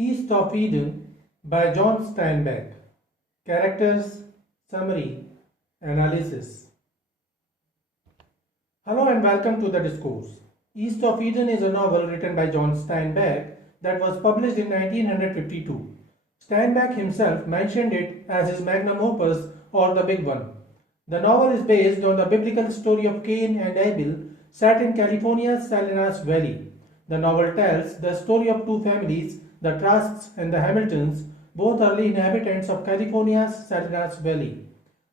East of Eden by John Steinbeck. Characters, Summary, Analysis. Hello and welcome to the discourse. East of Eden is a novel written by John Steinbeck that was published in 1952. Steinbeck himself mentioned it as his magnum opus or the big one. The novel is based on the biblical story of Cain and Abel set in California's Salinas Valley. The novel tells the story of two families, the Trasks and the Hamiltons, both early inhabitants of California's Salinas Valley.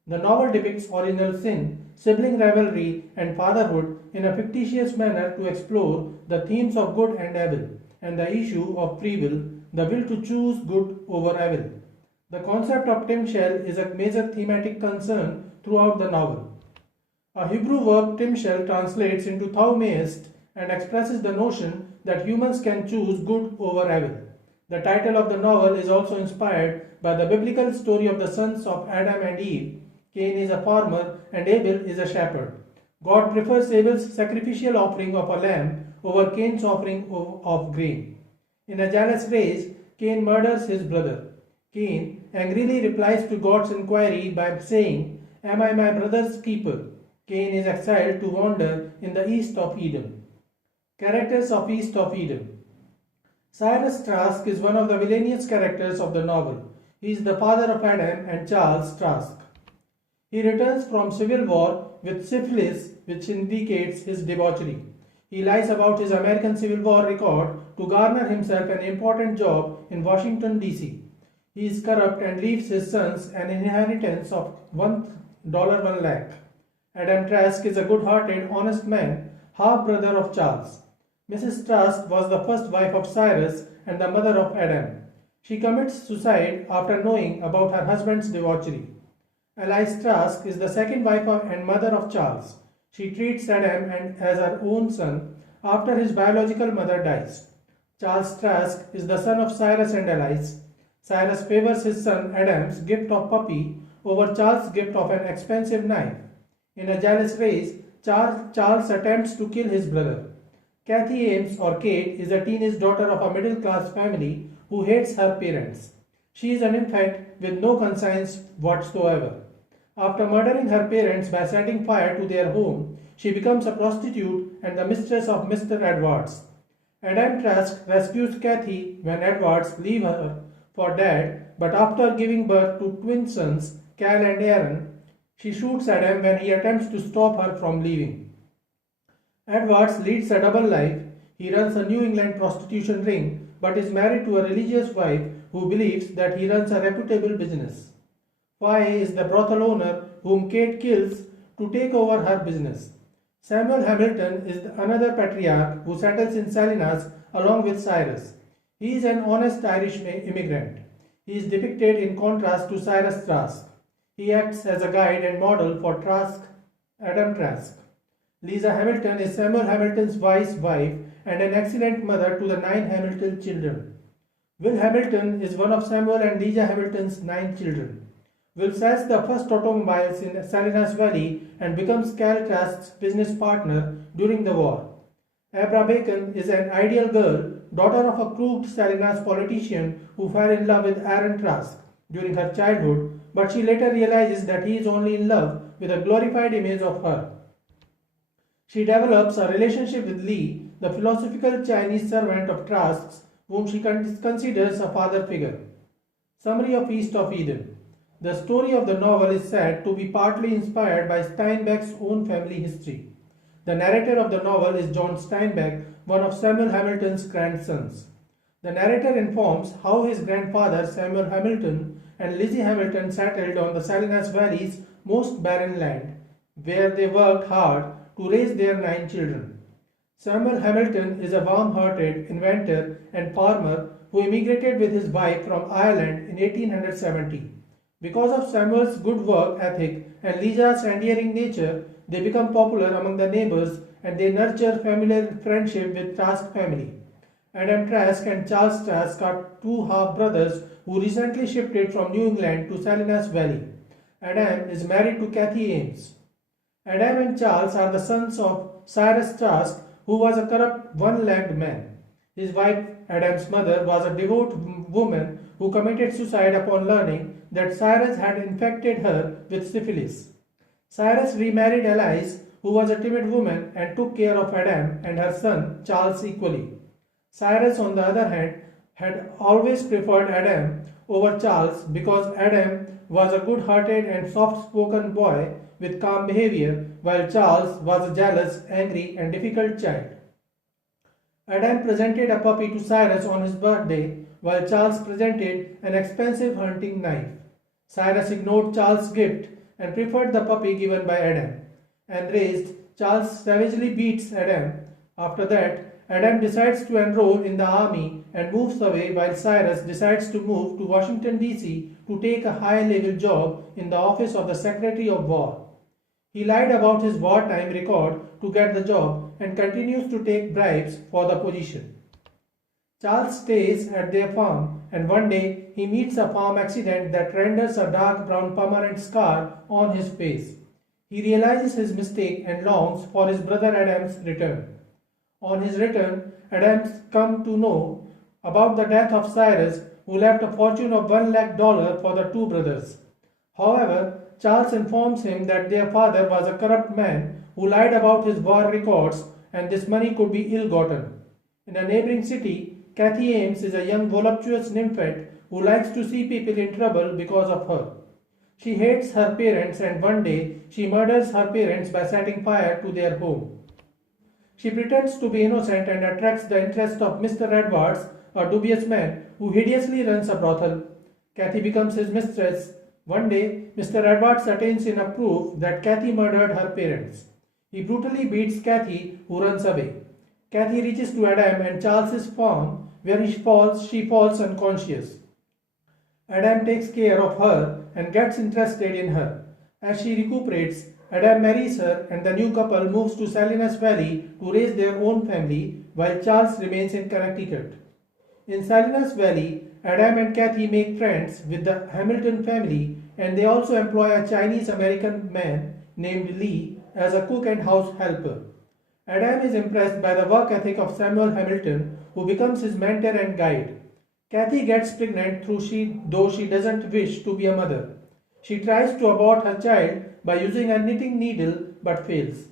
The novel depicts original sin, sibling rivalry, and fatherhood in a fictitious manner to explore the themes of good and evil, and the issue of free will, the will to choose good over evil. The concept of Timshel is a major thematic concern throughout the novel. A Hebrew verb Timshel translates into thou mayest and expresses the notion that humans can choose good over evil. The title of the novel is also inspired by the biblical story of the sons of Adam and Eve. Cain is a farmer and Abel is a shepherd. God prefers Abel's sacrificial offering of a lamb over Cain's offering of grain. In a jealous rage, Cain murders his brother. Cain angrily replies to God's inquiry by saying, "Am I my brother's keeper?" Cain is exiled to wander in the east of Eden. Characters of East of Eden. Cyrus Trask is one of the villainous characters of the novel. He is the father of Adam and Charles Trask. He returns from civil war with syphilis, which indicates his debauchery. He lies about his American Civil War record to garner himself an important job in Washington, D.C. He is corrupt and leaves his sons an inheritance of $1 lakh. Adam Trask is a good-hearted, honest man, half-brother of Charles. Mrs. Trask was the first wife of Cyrus and the mother of Adam. She commits suicide after knowing about her husband's debauchery. Alice Trask is the second wife and mother of Charles. She treats Adam as her own son after his biological mother dies. Charles Trask is the son of Cyrus and Alice. Cyrus favors his son Adam's gift of puppy over Charles' gift of an expensive knife. In a jealous race, Charles attempts to kill his brother. Kathy Ames, or Kate, is a teenage daughter of a middle-class family who hates her parents. She is an infant with no conscience whatsoever. After murdering her parents by setting fire to their home, she becomes a prostitute and the mistress of Mr. Edwards. Adam Trask rescues Kathy when Edwards leaves her for dead, but after giving birth to twin sons, Cal and Aaron, she shoots Adam when he attempts to stop her from leaving. Edwards leads a double life. He runs a New England prostitution ring but is married to a religious wife who believes that he runs a reputable business. Faye is the brothel owner whom Kate kills to take over her business. Samuel Hamilton is another patriarch who settles in Salinas along with Cyrus. He is an honest Irish immigrant. He is depicted in contrast to Cyrus Trask. He acts as a guide and model for Adam Trask. Lisa Hamilton is Samuel Hamilton's vice wife and an excellent mother to the 9 Hamilton children. Will Hamilton is one of Samuel and Lisa Hamilton's 9 children. Will sells the first automobiles in Salinas Valley and becomes Cal Trask's business partner during the war. Abra Bacon is an ideal girl, daughter of a crooked Salinas politician who fell in love with Aaron Trask during her childhood, but she later realizes that he is only in love with a glorified image of her. She develops a relationship with Lee, the philosophical Chinese servant of Trasks, whom she considers a father figure. Summary of East of Eden. The story of the novel is said to be partly inspired by Steinbeck's own family history. The narrator of the novel is John Steinbeck, one of Samuel Hamilton's grandsons. The narrator informs how his grandfather Samuel Hamilton and Lizzie Hamilton settled on the Salinas Valley's most barren land, where they worked hard to raise their 9 children. Samuel Hamilton is a warm-hearted inventor and farmer who immigrated with his wife from Ireland in 1870. Because of Samuel's good work ethic and Lisa's endearing nature, they become popular among the neighbors and they nurture familiar friendship with Trask family. Adam Trask and Charles Trask are 2 half-brothers who recently shifted from New England to Salinas Valley. Adam is married to Kathy Ames. Adam and Charles are the sons of Cyrus Trask, who was a corrupt one-legged man. His wife Adam's mother, was a devout woman who committed suicide upon learning that Cyrus had infected her with syphilis. Cyrus remarried Alice, who was a timid woman, and took care of Adam and her son Charles equally. Cyrus, on the other hand, had always preferred Adam over Charles because Adam was a good-hearted and soft-spoken boy with calm behavior, while Charles was a jealous, angry, and difficult child. Adam presented a puppy to Cyrus on his birthday, while Charles presented an expensive hunting knife. Cyrus ignored Charles' gift and preferred the puppy given by Adam. Enraged, Charles savagely beats Adam. After that, Adam decides to enroll in the army and moves away, while Cyrus decides to move to Washington DC to take a high-level job in the office of the Secretary of War. He lied about his wartime record to get the job and continues to take bribes for the position. Charles stays at their farm, and one day he meets a farm accident that renders a dark brown permanent scar on his face. He realizes his mistake and longs for his brother Adam's return. On his return, Adams comes to know about the death of Cyrus, who left a fortune of $1,00,000 for the two brothers. However, Charles informs him that their father was a corrupt man who lied about his war records and this money could be ill-gotten. In a neighboring city, Kathy Ames is a young voluptuous nymphette who likes to see people in trouble because of her. She hates her parents and one day she murders her parents by setting fire to their home. She pretends to be innocent and attracts the interest of Mr. Edwards, a dubious man who hideously runs a brothel. Kathy becomes his mistress. One day, Mr. Edwards attains enough proof that Kathy murdered her parents. He brutally beats Kathy, who runs away. Kathy reaches to Adam and Charles's farm, where she falls unconscious. Adam takes care of her and gets interested in her. As she recuperates, Adam marries her and the new couple moves to Salinas Valley to raise their own family, while Charles remains in Connecticut. In Salinas Valley, Adam and Kathy make friends with the Hamilton family, and they also employ a Chinese-American man named Lee as a cook and house helper. Adam is impressed by the work ethic of Samuel Hamilton, who becomes his mentor and guide. Kathy gets pregnant though she doesn't wish to be a mother. She tries to abort her child by using a knitting needle but fails.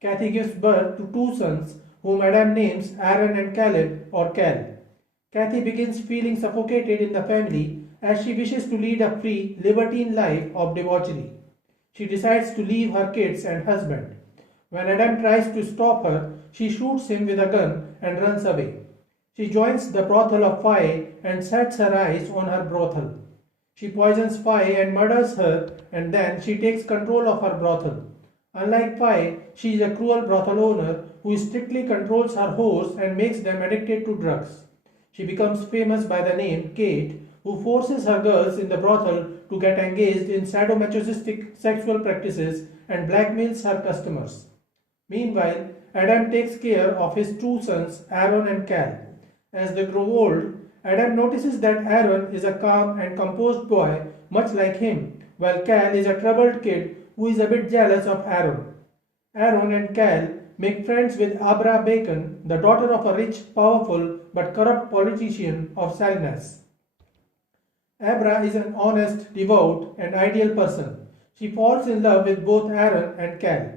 Kathy gives birth to two sons, whom Adam names Aaron and Caleb, or Cal. Kathy begins feeling suffocated in the family as she wishes to lead a free, libertine life of debauchery. She decides to leave her kids and husband. When Adam tries to stop her, she shoots him with a gun and runs away. She joins the brothel of Phi and sets her eyes on her brothel. She poisons Phi and murders her, and then she takes control of her brothel. Unlike Phi, she is a cruel brothel owner who strictly controls her whores and makes them addicted to drugs. She becomes famous by the name Kate, who forces her girls in the brothel to get engaged in sadomasochistic sexual practices and blackmails her customers. Meanwhile, Adam takes care of his two sons, Aaron and Cal. As they grow old, Adam notices that Aaron is a calm and composed boy, much like him, while Cal is a troubled kid who is a bit jealous of Aaron. Aaron and Cal make friends with Abra Bacon, the daughter of a rich, powerful, but corrupt politician of Salinas. Abra is an honest, devout, and ideal person. She falls in love with both Aaron and Cal.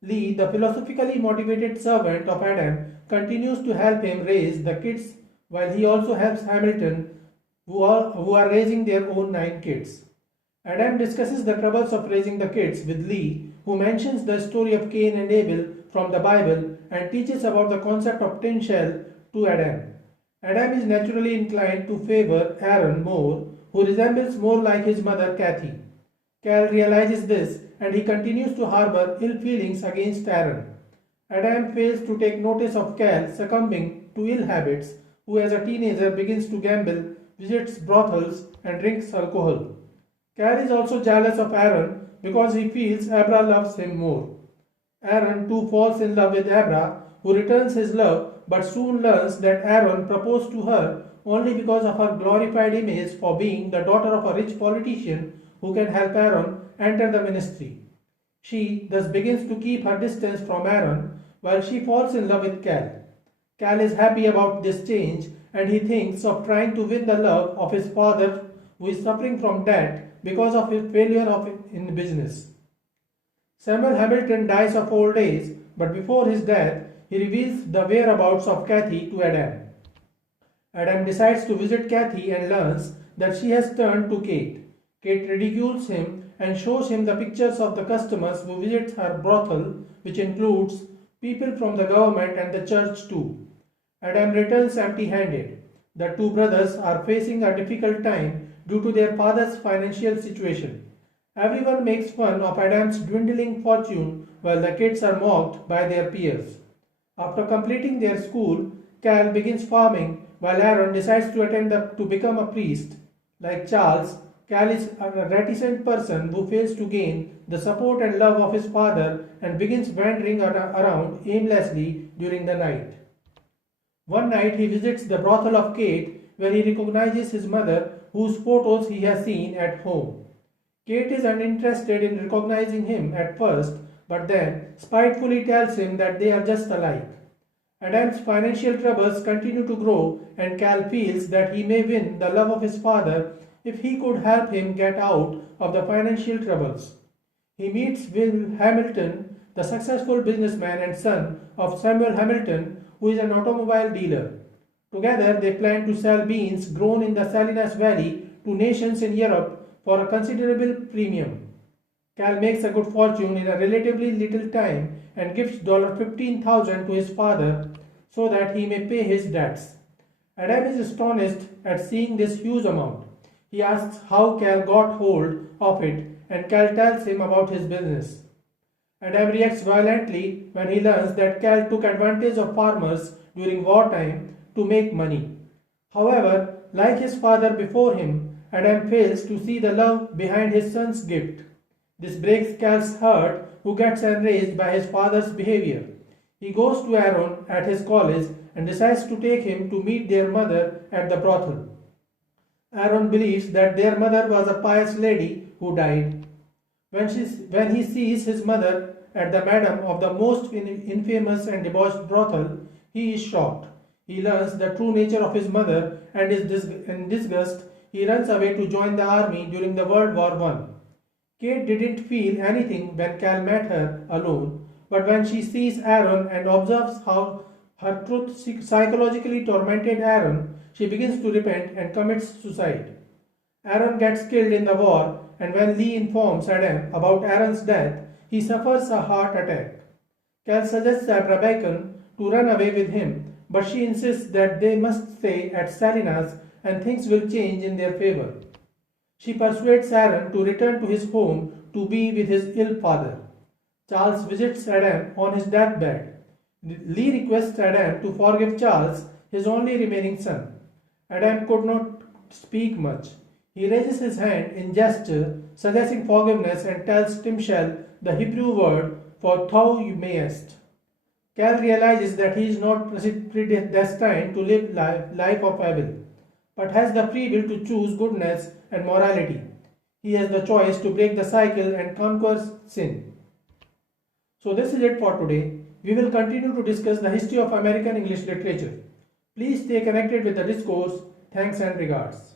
Lee, the philosophically motivated servant of Adam, continues to help him raise the kids, while he also helps Hamilton, who are raising their own 9 kids. Adam discusses the troubles of raising the kids with Lee, who mentions the story of Cane and Abel from the Bible and teaches about the concept of Timshel to Adam. Adam is naturally inclined to favor Aaron more, who resembles more like his mother Kathy. Cal realizes this and he continues to harbor ill feelings against Aaron. Adam fails to take notice of Cal succumbing to ill habits, who as a teenager begins to gamble, visits brothels, and drinks alcohol. Cal is also jealous of Aaron because he feels Abra loves him more. Aaron too falls in love with Abra, who returns his love but soon learns that Aaron proposed to her only because of her glorified image for being the daughter of a rich politician who can help Aaron enter the ministry. She thus begins to keep her distance from Aaron while she falls in love with Cal. Cal is happy about this change and he thinks of trying to win the love of his father, who is suffering from debt because of his failure in business. Samuel Hamilton dies of old age, but before his death, he reveals the whereabouts of Kathy to Adam. Adam decides to visit Kathy and learns that she has turned to Kate. Kate ridicules him and shows him the pictures of the customers who visit her brothel, which includes people from the government and the church too. Adam returns empty-handed. The two brothers are facing a difficult time due to their father's financial situation. Everyone makes fun of Adam's dwindling fortune while the kids are mocked by their peers. After completing their school, Cal begins farming while Aaron decides to become a priest. Like Charles, Cal is a reticent person who fails to gain the support and love of his father and begins wandering around aimlessly during the night. One night he visits the brothel of Kate, where he recognizes his mother, whose photos he has seen at home. Kate is uninterested in recognizing him at first, but then spitefully tells him that they are just alike. Adam's financial troubles continue to grow, and Cal feels that he may win the love of his father if he could help him get out of the financial troubles. He meets Will Hamilton, the successful businessman and son of Samuel Hamilton, who is an automobile dealer. Together, they plan to sell beans grown in the Salinas Valley to nations in Europe for a considerable premium. Cal makes a good fortune in a relatively little time and gives $15,000 to his father so that he may pay his debts. Adam is astonished at seeing this huge amount. He asks how Cal got hold of it, and Cal tells him about his business. Adam reacts violently when he learns that Cal took advantage of farmers during wartime to make money. However, like his father before him, Adam fails to see the love behind his son's gift. This breaks Cal's heart, who gets enraged by his father's behavior. He goes to Aaron at his college and decides to take him to meet their mother at the brothel. Aaron believes that their mother was a pious lady who died. When he sees his mother at the madam of the most infamous and debauched brothel, he is shocked. He learns the true nature of his mother and is in disgust. He runs away to join the army during the World War I. Kate didn't feel anything when Cal met her alone, but when she sees Aaron and observes how her truth psychologically tormented Aaron, she begins to repent and commits suicide. Aaron gets killed in the war, and when Lee informs Adam about Aaron's death, he suffers a heart attack. Cal suggests Rebecca to run away with him, but she insists that they must stay at Salinas and things will change in their favor. She persuades Aaron to return to his home to be with his ill father. Charles visits Adam on his deathbed. Lee requests Adam to forgive Charles, his only remaining son. Adam could not speak much. He raises his hand in gesture, suggesting forgiveness, and tells Timshel the Hebrew word for thou mayest. Cal realizes that he is not predestined to live life of Abel, but has the free will to choose goodness and morality. He has the choice to break the cycle and conquer sin. So this is it for today. We will continue to discuss the history of American English literature. Please stay connected with the discourse. Thanks and regards.